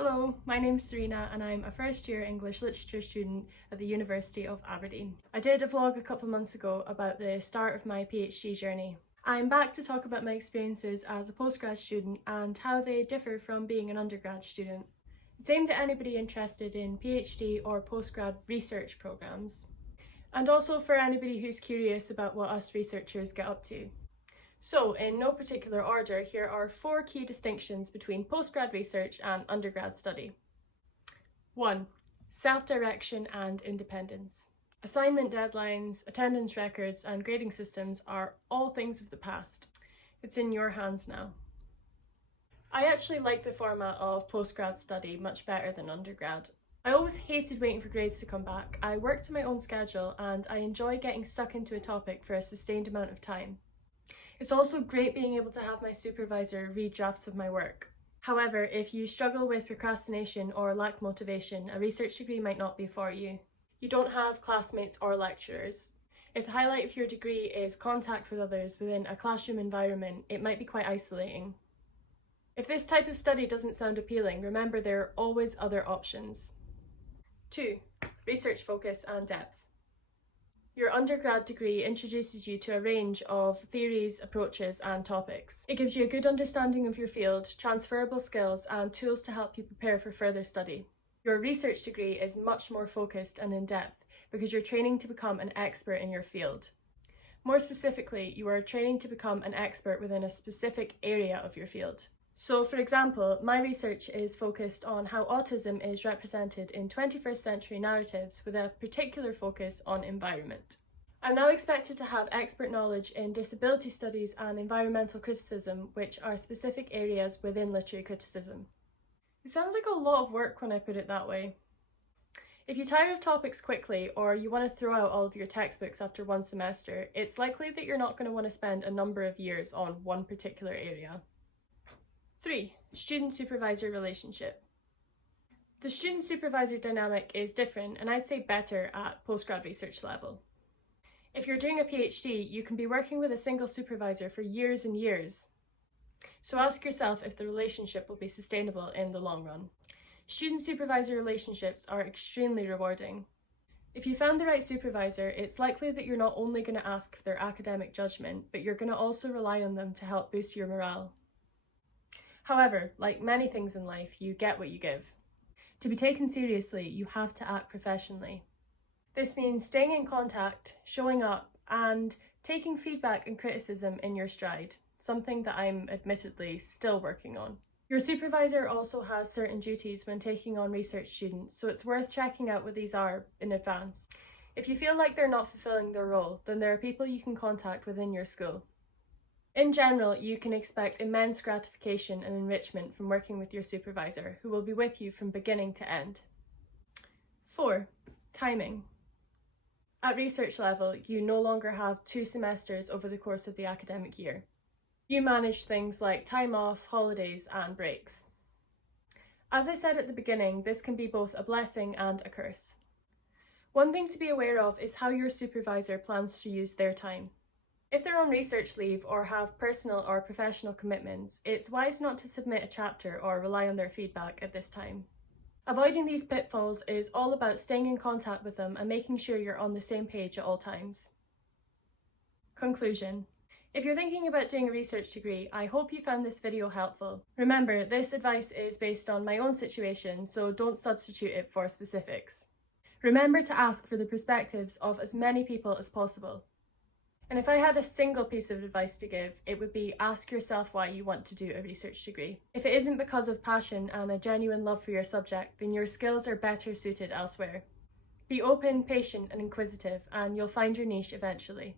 Hello, my name's Sarinah and I'm a first year English literature student at the University of Aberdeen. I did a vlog a couple months ago about the start of my PhD journey. I'm back to talk about my experiences as a postgrad student and how they differ from being an undergrad student. It's aimed at anybody interested in PhD or postgrad research programmes, and also for anybody who's curious about what us researchers get up to. So, in no particular order, here are 4 key distinctions between postgrad research and undergrad study. 1. Self-direction and independence. Assignment deadlines, attendance records, and grading systems are all things of the past. It's in your hands now. I actually like the format of postgrad study much better than undergrad. I always hated waiting for grades to come back. I work to my own schedule and I enjoy getting stuck into a topic for a sustained amount of time. It's also great being able to have my supervisor read drafts of my work. However, if you struggle with procrastination or lack motivation, a research degree might not be for you. You don't have classmates or lecturers. If the highlight of your degree is contact with others within a classroom environment, it might be quite isolating. If this type of study doesn't sound appealing, remember there are always other options. 2. Research focus and depth. Your undergrad degree introduces you to a range of theories, approaches and topics. It gives you a good understanding of your field, transferable skills and tools to help you prepare for further study. Your research degree is much more focused and in-depth because you're training to become an expert in your field. More specifically, you are training to become an expert within a specific area of your field. So, for example, my research is focused on how autism is represented in 21st century narratives with a particular focus on environment. I'm now expected to have expert knowledge in disability studies and environmental criticism, which are specific areas within literary criticism. It sounds like a lot of work when I put it that way. If you tire of topics quickly or you want to throw out all of your textbooks after one semester, it's likely that you're not going to want to spend a number of years on one particular area. 3. Student-supervisor relationship. The student-supervisor dynamic is different and I'd say better at postgrad research level. If you're doing a PhD, you can be working with a single supervisor for years and years. So ask yourself if the relationship will be sustainable in the long run. Student-supervisor relationships are extremely rewarding. If you found the right supervisor, it's likely that you're not only going to ask for their academic judgment, but you're going to also rely on them to help boost your morale. However, like many things in life, you get what you give. To be taken seriously, you have to act professionally. This means staying in contact, showing up, and taking feedback and criticism in your stride, something that I'm admittedly still working on. Your supervisor also has certain duties when taking on research students, so it's worth checking out what these are in advance. If you feel like they're not fulfilling their role, then there are people you can contact within your school. In general, you can expect immense gratification and enrichment from working with your supervisor, who will be with you from beginning to end. 4. Timing. At research level, you no longer have 2 semesters over the course of the academic year. You manage things like time off, holidays, and breaks. As I said at the beginning, this can be both a blessing and a curse. One thing to be aware of is how your supervisor plans to use their time. If they're on research leave or have personal or professional commitments, it's wise not to submit a chapter or rely on their feedback at this time. Avoiding these pitfalls is all about staying in contact with them and making sure you're on the same page at all times. Conclusion. If you're thinking about doing a research degree, I hope you found this video helpful. Remember, this advice is based on my own situation, so don't substitute it for specifics. Remember to ask for the perspectives of as many people as possible. And if I had a single piece of advice to give, it would be ask yourself why you want to do a research degree. If it isn't because of passion and a genuine love for your subject, then your skills are better suited elsewhere. Be open, patient and inquisitive, and you'll find your niche eventually.